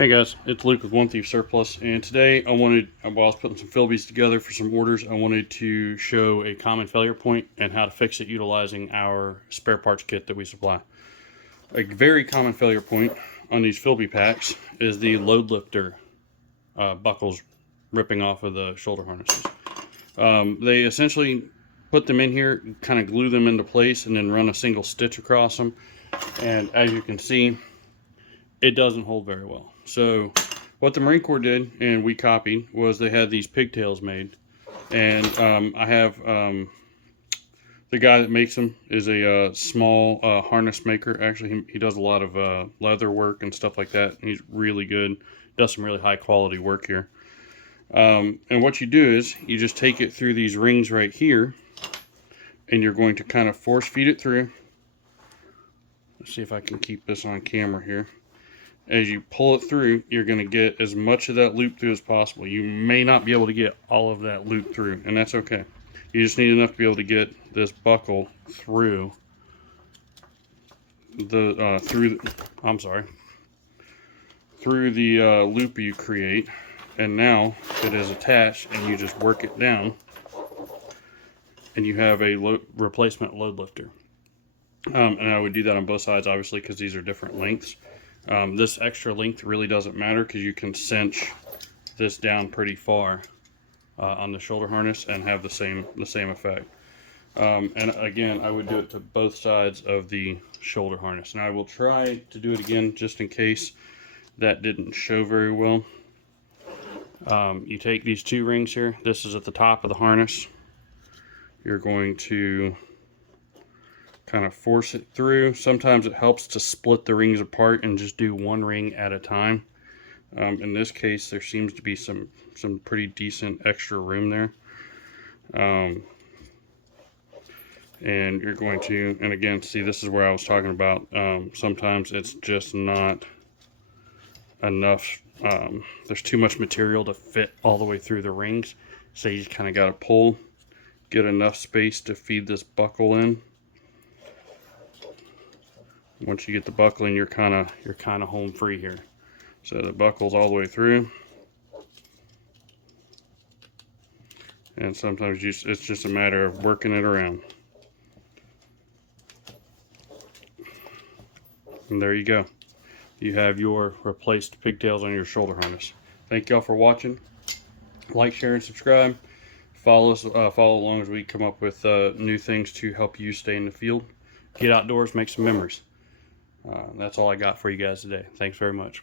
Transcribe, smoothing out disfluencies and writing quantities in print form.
Hey guys, it's Luke with One Thief Surplus, and today while I was putting some Filbes together for some orders, I wanted to show a common failure point and how to fix it utilizing our spare parts kit that we supply. A very common failure point on these Filbe packs is the load lifter buckles ripping off of the shoulder harnesses. They essentially put them in here, kind of glue them into place, and then run a single stitch across them, and as you can see, it doesn't hold very well. So what the Marine Corps did, and we copied, was they had these pigtails made. And I have the guy that makes them is a small harness maker. Actually, he does a lot of leather work and stuff like that. He's really good. Does some really high quality work here. And what you do is you just take it through these rings right here, and you're going to kind of force feed it through. Let's see if I can keep this on camera here. As you pull it through, you're going to get as much of that loop through as possible. You may not be able to get all of that loop through, and that's okay. You just need enough to be able to get this buckle through the through the loop you create. And now it is attached, and you just work it down, and you have a replacement load lifter. And I would do that on both sides, obviously, because these are different lengths. This extra length really doesn't matter because you can cinch this down pretty far on the shoulder harness and have the same effect. And again, I would do it to both sides of the shoulder harness. And I will try to do it again just in case that didn't show very well. You take these two rings here. This is at the top of the harness. You're going to kind of force it through. Sometimes it helps to split the rings apart and just do one ring at a time. In this case, there seems to be some pretty decent extra room there. And you're going to, and again, see, this is where I was talking about, sometimes it's just not enough. There's too much material to fit all the way through the rings, so you just kind of got to pull, get enough space to feed this buckle in. Once you get the buckle in, you're kind of home free here. So the buckle's all the way through, and sometimes it's just a matter of working it around. And there you go. You have your replaced pigtails on your shoulder harness. Thank y'all for watching. Like, share, and subscribe. Follow us. Follow along as we come up with new things to help you stay in the field. Get outdoors, make some memories. That's all I got for you guys today. Thanks very much.